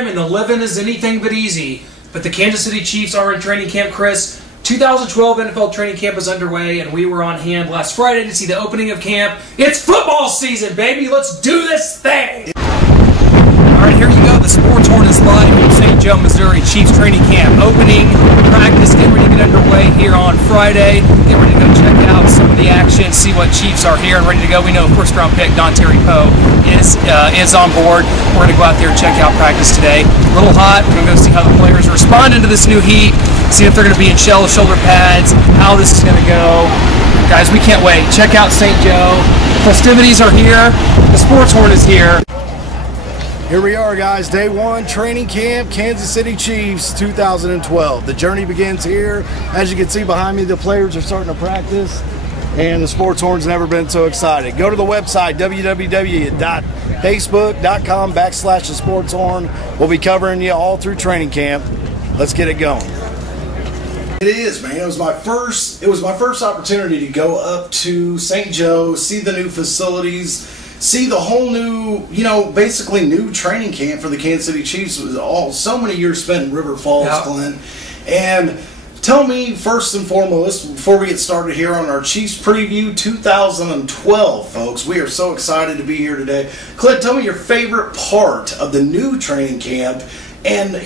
time and the living is anything but easy. But the Kansas City Chiefs are in training camp, Chris. 2012 NFL training camp is underway, and we were on hand last Friday to see the opening of camp. It's football season, baby! Let's do this thing! Alright, here you go. The Sports Horn is live from St. Joe, Missouri. Chiefs training camp. Opening practice, getting ready to get underway here on Friday. Get ready to go check out some of the action, see what Chiefs are here and ready to go. We know first-round pick Don Terry Poe is on board. We're going to go out there and check out practice today. A little hot. We're going to go see how the players are responding to this new heat, see if they're going to be in shoulder pads, how this is going to go. Guys, we can't wait. Check out St. Joe. Festivities are here. The Sports Horn is here. Here we are, guys. Day one, training camp, Kansas City Chiefs 2012. The journey begins here. As you can see behind me, the players are starting to practice, and the Sports Horn's never been so excited. Go to the website, www.facebook.com/the Sports Horn. We'll be covering you all through training camp. Let's get it going. It is, man. It was my first opportunity to go up to St. Joe, see the new facilities, see the whole new, basically new training camp for the Kansas City Chiefs. It was so many years spent in River Falls, yep. Glenn. And tell me, first and foremost, before we get started here on our Chiefs preview 2012, folks, we are so excited to be here today. Clint, tell me your favorite part of the new training camp and,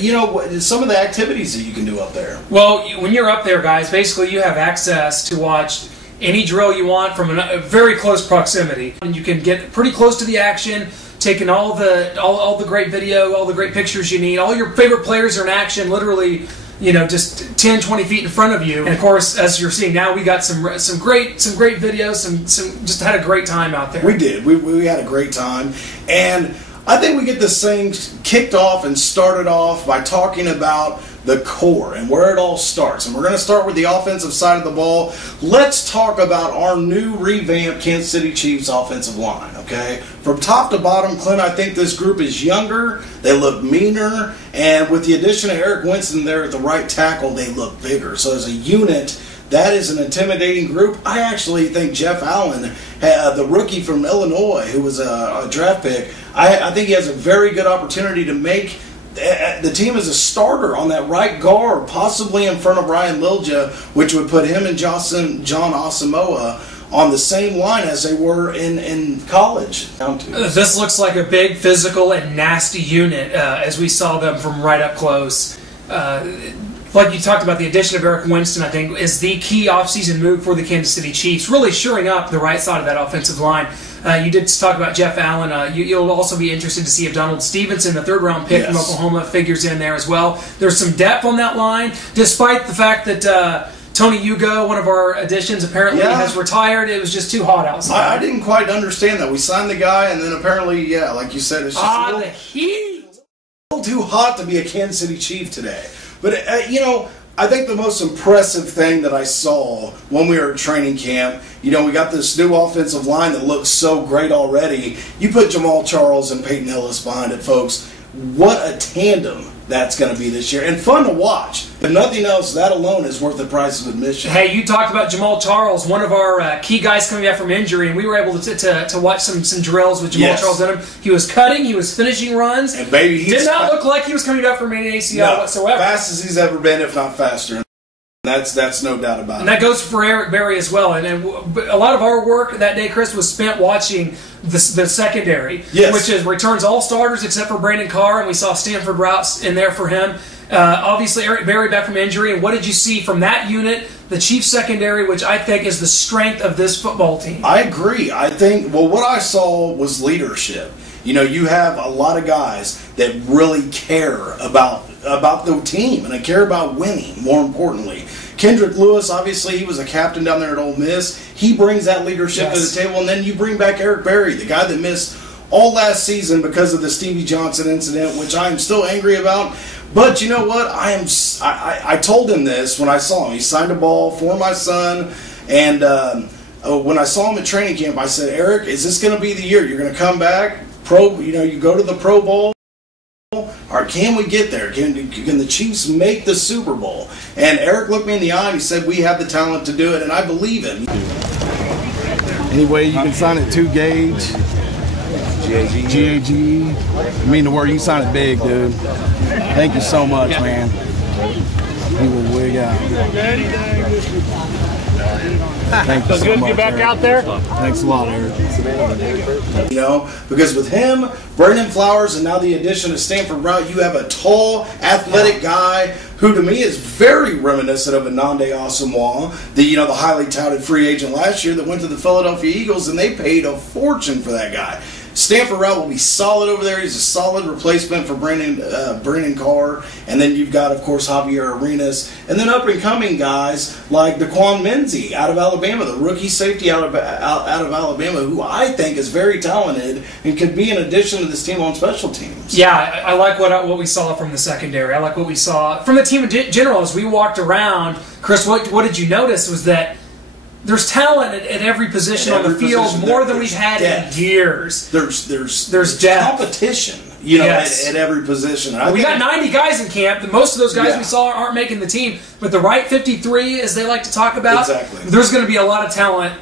some of the activities that you can do up there. Well, when you're up there, guys, basically you have access to watch any drill you want from a very close proximity, and you can get pretty close to the action, taking all the great video, all the great pictures you need. All your favorite players are in action, literally, just 10, 20 feet in front of you. And of course, as you're seeing now, we got some great videos, some just had a great time out there. We did. We had a great time, and I think we get this thing kicked off and started off by talking about the core and where it all starts. And we're going to start with the offensive side of the ball. Let's talk about our new revamped Kansas City Chiefs offensive line, okay? From top to bottom, Clint, I think this group is younger, they look meaner, and with the addition of Eric Winston there at the right tackle, they look bigger. So as a unit, that is an intimidating group. I actually think Jeff Allen, the rookie from Illinois, who was a draft pick, I think he has a very good opportunity to make the team as a starter on that right guard, possibly in front of Ryan Lilja, which would put him and John Asamoah on the same line as they were in college. This looks like a big, physical, and nasty unit as we saw them from right up close. Like you talked about, the addition of Eric Winston, I think, is the key offseason move for the Kansas City Chiefs, really shoring up the right side of that offensive line. You did talk about Jeff Allen. You'll also be interested to see if Donald Stevenson, the third-round pick from Oklahoma, figures in there as well. There's some depth on that line, despite the fact that Tony Hugo, one of our additions, apparently has retired. It was just too hot outside. I didn't quite understand that. We signed the guy, and then apparently, like you said, it's just the heat. A little too hot to be a Kansas City Chief today. But, I think the most impressive thing that I saw when we were at training camp, we got this new offensive line that looks so great already. You put Jamal Charles and Peyton Hillis behind it, folks. What a tandem that's going to be this year. And fun to watch. If nothing else, that alone is worth the price of admission. Hey, you talked about Jamal Charles, one of our key guys coming back from injury, and we were able to watch some drills with Jamal Charles in him. He was cutting, he was finishing runs. And baby, he did not look like he was coming back from an ACL whatsoever. Fast as he's ever been, if not faster. That's no doubt about it. And that goes for Eric Berry as well. And a lot of our work that day, Chris, was spent watching the secondary, which returns all starters except for Brandon Carr, and we saw Stanford Routes in there for him. Obviously, Eric Berry back from injury. And what did you see from that unit, the Chiefs secondary, which I think is the strength of this football team? I agree. I think, what I saw was leadership. You have a lot of guys that really care about the team, and they care about winning, more importantly. Kendrick Lewis, obviously, he was a captain down there at Ole Miss. He brings that leadership to the table, and then you bring back Eric Berry, the guy that missed all last season because of the Stevie Johnson incident, which I'm still angry about. But you know what? I told him this when I saw him. He signed a ball for my son, and when I saw him at training camp, I said, Eric, is this going to be the year you're going to come back? You go to the Pro Bowl, or can we get there? Can the Chiefs make the Super Bowl? And Eric looked me in the eye and he said, we have the talent to do it, and I believe him. Anyway, you can sign at 2 gauge. G-A-G-E. G-A-G-E. You mean the word. You sounded big, dude. Thank you so much, man. He will wig out. Thank you so much, get back out there? Thanks a lot, Eric. You know, because with him, Brandon Flowers, and now the addition of Stanford Routt, you have a tall, athletic guy who, to me, is very reminiscent of Anande Asamoah, the highly touted free agent last year that went to the Philadelphia Eagles, and they paid a fortune for that guy. Stanford Routt will be solid over there. He's a solid replacement for Brandon Carr. And then you've got, of course, Javier Arenas. And then up-and-coming guys like Daquan Menzie out of Alabama, the rookie safety out of Alabama, who I think is very talented and could be an addition to this team on special teams. Yeah, I like what we saw from the secondary. I like what we saw from the team in general. As we walked around, Chris, what did you notice was that there's talent at every position on the field, more than we've had in years. There's depth. Competition, at every position. We got 90 guys in camp. Most of those guys we saw aren't making the team, but the right 53, as they like to talk about, exactly. There's going to be a lot of talent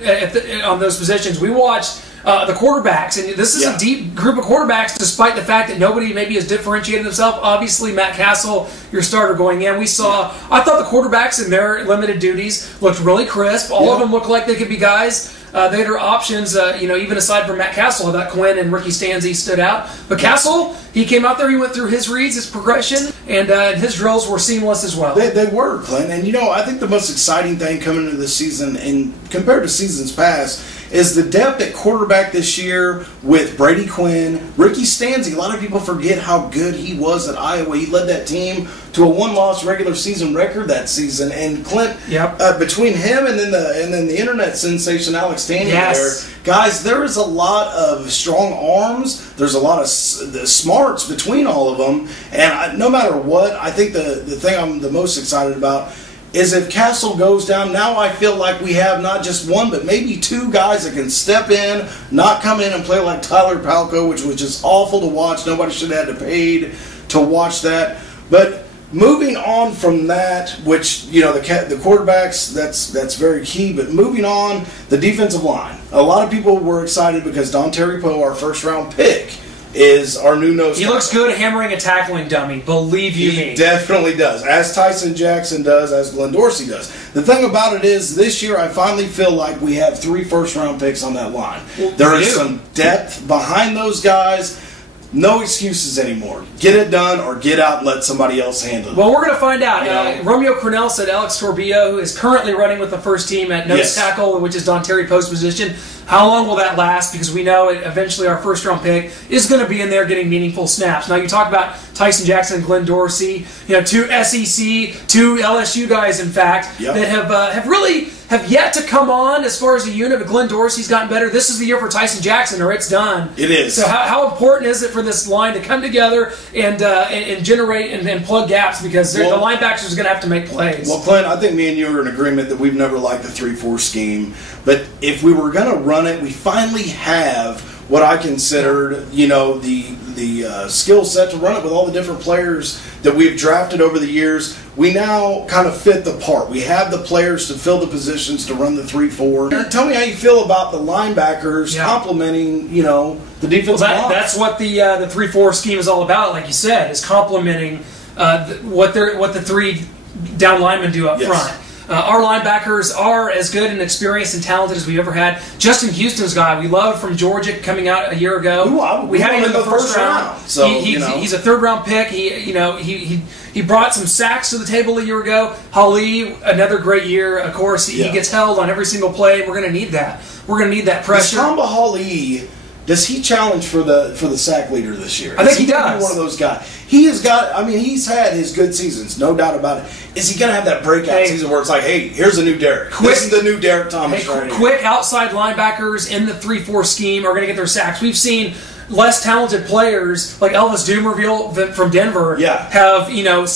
on those positions. We watched the quarterbacks, and this is a deep group of quarterbacks, despite the fact that nobody maybe has differentiated themselves. Obviously, Matt Castle, your starter going in. I thought the quarterbacks in their limited duties looked really crisp. All of them looked like they could be guys. They had their options, even aside from Matt Castle. I thought Quinn and Ricky Stanzi stood out. But Castle, he came out there, he went through his reads, his progression, and his drills were seamless as well. They were, Clint. And, I think the most exciting thing coming into this season, and compared to seasons past, is the depth at quarterback this year with Brady Quinn, Ricky Stanzi. A lot of people forget how good he was at Iowa. He led that team to a one-loss regular season record that season. And Clint, between him and then the internet sensation Alex Tanny there, guys, there is a lot of strong arms. There's a lot of smarts between all of them. And no matter what, I think the thing I'm the most excited about is if Castle goes down, now I feel like we have not just one, but maybe two guys that can step in, not come in and play like Tyler Palco, which was just awful to watch. Nobody should have had to paid to watch that. But moving on from that, which, the quarterbacks, that's very key. But moving on, the defensive line. A lot of people were excited because Don Terry Poe, our first-round pick, is our new nose tackle. He looks good hammering a tackling dummy, believe you me. He definitely does, as Tyson Jackson does, as Glenn Dorsey does. The thing about it is, this year I finally feel like we have 3 first-round picks on that line. There is some depth behind those guys. No excuses anymore. Get it done or get out and let somebody else handle it. Well, we're going to find out. Romeo Cornell said Alex Torbillo, who is currently running with the first team at nose tackle, which is Don Terry Poe's position. How long will that last? Because we know eventually our first-round pick is going to be in there getting meaningful snaps. Now, you talk about Tyson Jackson and Glenn Dorsey, 2 SEC, 2 LSU guys, in fact, that have yet to come on as far as a unit. But Glenn Dorsey's gotten better. This is the year for Tyson Jackson, or it's done. It is. So how important is it for this line to come together and generate and plug gaps? Because the linebackers are going to have to make plays. Well, Clint, I think me and you are in agreement that we've never liked the 3-4 scheme. But if we were going to run it, we finally have what I considered, the skill set to run it with all the different players that we've drafted over the years. We now kind of fit the part. We have the players to fill the positions to run the 3-4. Tell me how you feel about the linebackers complementing, the defensive line. That's what the 3-4 scheme is all about. Like you said, is complementing what the 3 down linemen do up front. Our linebackers are as good and experienced and talented as we've ever had. Justin Houston's guy we loved from Georgia coming out a year ago. We had him in the first round. So he's a 3rd-round pick. He brought some sacks to the table a year ago. Hali, another great year. Of course, he gets held on every single play. We're going to need that. We're going to need that pressure. Tamba Hali, does he challenge for the sack leader this year? I think he does. Be one of those guys. He has got. He's had his good seasons, no doubt about it. Is he going to have that breakout season where it's like, hey, here's a new Derek. This is the new Derek Thomas right here. Quick outside linebackers in the 3-4 scheme are going to get their sacks. We've seen less talented players like Elvis Dumerville from Denver have 17,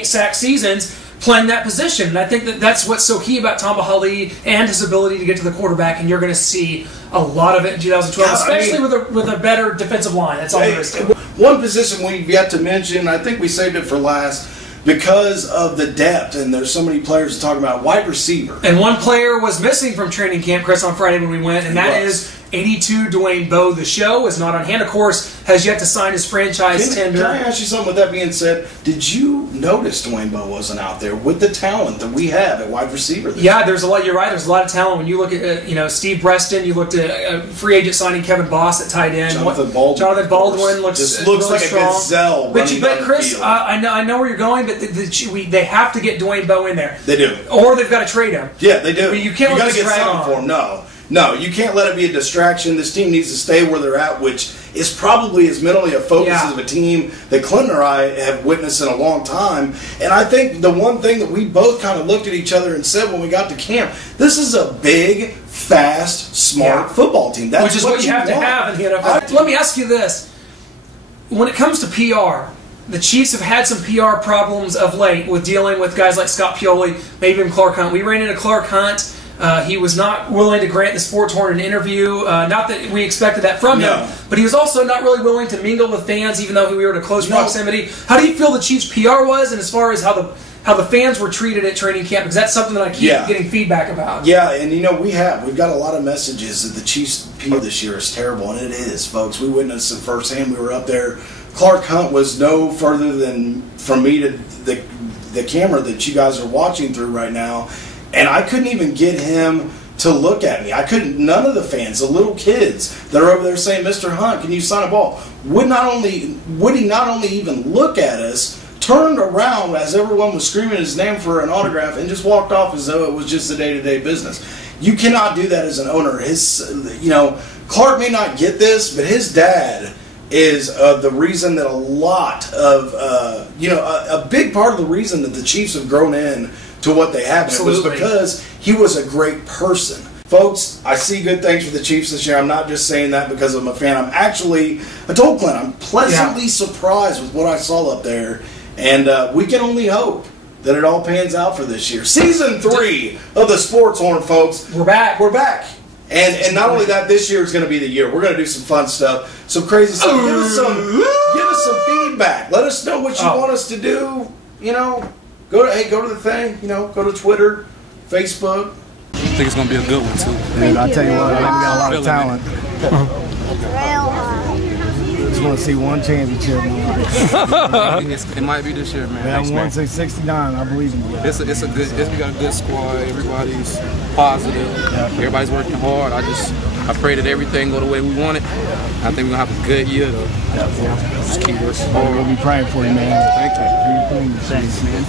8-sack seasons playing that position. And I think that's what's so key about Tamba Hali and his ability to get to the quarterback, and you're going to see a lot of it in 2012, especially with a better defensive line. That's all there is to it. One position we've yet to mention, I think we saved it for last because of the depth, and there's so many players to talk about, wide receiver. And one player was missing from training camp, Chris, on Friday when we went, and that is 82, Dwayne Bowe, the show, is not on hand. Of course, has yet to sign his franchise tender. Can I ask you something with that being said? Did you notice Dwayne Bowe wasn't out there with the talent that we have at wide receiver? Yeah, there's a lot. You're right. There's a lot of talent. When you look at Steve Breston, you looked at free agent signing Kevin Boss at tight end. Jonathan Baldwin looks looks like strong. a gazelle. But Chris, I know where you're going, but they have to get Dwayne Bowe in there. They do, or they've got to trade him. Yeah, they do. But you can't let to get something for him. No, you can't let it be a distraction. This team needs to stay where they're at, which is probably as mentally a focus of a team that Clinton or I have witnessed in a long time. And I think the one thing that we both kind of looked at each other and said when we got to camp, this is a big, fast, smart football team. That's which is what you have to have in the NFL. Let me ask you this. When it comes to PR, the Chiefs have had some PR problems of late with dealing with guys like Scott Pioli, maybe even Clark Hunt. We ran into Clark Hunt. He was not willing to grant the Sports Horn an interview. Not that we expected that from him, but he was also not really willing to mingle with fans, even though we were in a close proximity. How do you feel the Chiefs' PR was, and as far as how the fans were treated at training camp? Because that's something that I keep getting feedback about. Yeah, and we've got a lot of messages that the Chiefs' PR this year is terrible, and it is, folks. We witnessed it firsthand. We were up there. Clark Hunt was no further than from me to the camera that you guys are watching through right now. And I couldn't even get him to look at me. None of the fans, the little kids that are over there saying, Mr. Hunt, can you sign a ball? Would he not only even look at us, turned around as everyone was screaming his name for an autograph and just walked off as though it was just a day-to-day business. You cannot do that as an owner. Clark may not get this, but his dad is the reason that a big part of the reason that the Chiefs have grown in to what they have. It was because he was a great person. Folks, I see good things for the Chiefs this year. I'm not just saying that because I'm a fan. I told Clint, I'm pleasantly surprised with what I saw up there. And we can only hope that it all pans out for this year. Season 3 of the Sports Horn, folks. We're back. And not only that, this year is going to be the year. We're going to do some fun stuff, some crazy stuff. Give us some feedback. Let us know what you want us to do. Go to the thing. Go to Twitter, Facebook. I think it's going to be a good one, too. Dude, I tell you what, I think we got a lot of talent. Just want to see one championship. It might be this year, man. Man, 169, I believe in you. We got a good squad. Everybody's positive. Everybody's working hard. I pray that everything go the way we want it. I think we're going to have a good year, though. Just keep working hard. We'll be praying for you, man. Thank you. Thanks, man.